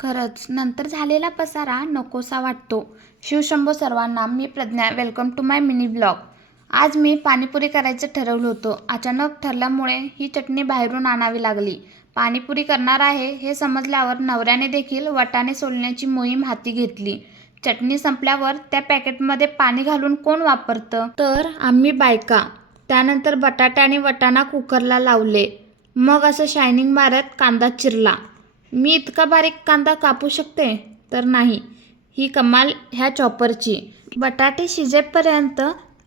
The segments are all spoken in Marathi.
खरंच नंतर झालेला पसारा नकोसा वाटतो. शिवशंभो सर्वांना, मी Pragya. Welcome to my mini blog. आज मी पाणीपुरी करायचं ठरवलं होतं. अचानक ठरल्यामुळे ही चटणी बाहेरून आणावी लागली. पाणीपुरी करणार आहे हे समजल्यावर नवऱ्याने देखील वाटाणे सोलण्याची मोहीम हाती घेतली. चटणी संपल्यावर त्या पॅकेटमध्ये पाणी घालून कोण वापरतं? तर आम्ही बायका. त्यानंतर बटाटे आणि वाटाणा कुकरला लावले. मग असं शायनिंग मारत कांदा चिरला. मी इतका बारीक कांदा कापू शकते? तर नाही, ही कमाल ह्या चॉपरची. बटाटे शिजेपर्यंत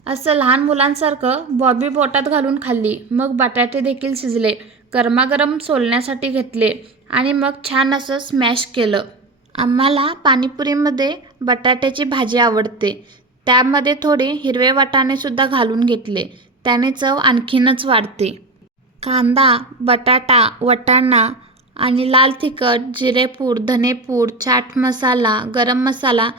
असं लहान मुलांसारखं बॉबी बोटात घालून खाल्ली. मग बटाटे देखील शिजले. गरमागरम सोलण्यासाठी घेतले आणि मग छान असं स्मॅश केलं. आम्हाला पाणीपुरीमध्ये बटाट्याची भाजी आवडते. त्यामध्ये थोडे हिरवे वाटाणेसुद्धा घालून घेतले. त्याने चव आणखीनच वाढते. कांदा, बटाटा, वाटाणा आणि लाल तिखट, जिरेपूड, धनेपूड, चाट मसाला, गरम मसाला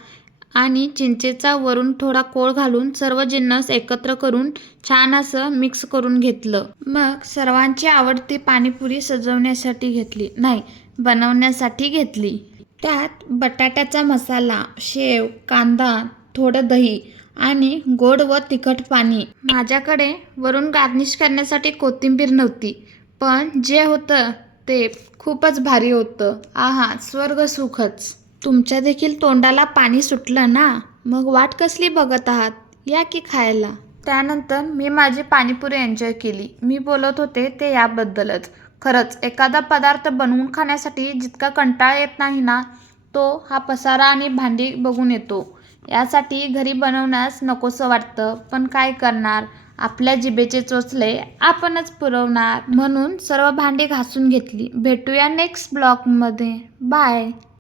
आणि चिंचेचा वरून थोडा कोळ घालून सर्व जिन्नस एकत्र करून छान असं मिक्स करून घेतलं. मग सर्वांची आवडती पाणीपुरी सजवण्यासाठी घेतली, नाही, बनवण्यासाठी घेतली. त्यात बटाट्याचा मसाला, शेव, कांदा, थोडं दही आणि गोड व तिखट पाणी. माझ्याकडे वरून गार्निश करण्यासाठी कोथिंबीर नव्हती, पण जे होतं ते खूपच भारी होतं. आहा, स्वर्ग सुखच. तुमच्या देखील तोंडाला पाणी सुटलं ना? मग वाट कसली बघत आहात? या की खायला. त्यानंतर मी माझी पाणीपुरी एन्जॉय केली. मी बोलत होते ते याबद्दलच. खरंच एखादा पदार्थ बनवून खाण्यासाठी जितका कंटाळा येत नाही ना, तो हा पसारा आणि भांडी बघून येतो. यासाठी घरी बनवण्यास नकोसं वाटतं, पण काय करणार, आपल्या जिभेचे चोचले आपणच पुरवणार. म्हणून सर्व भांडी घासून घेतली. भेटूया नेक्स्ट ब्लॉगमध्ये. बाय.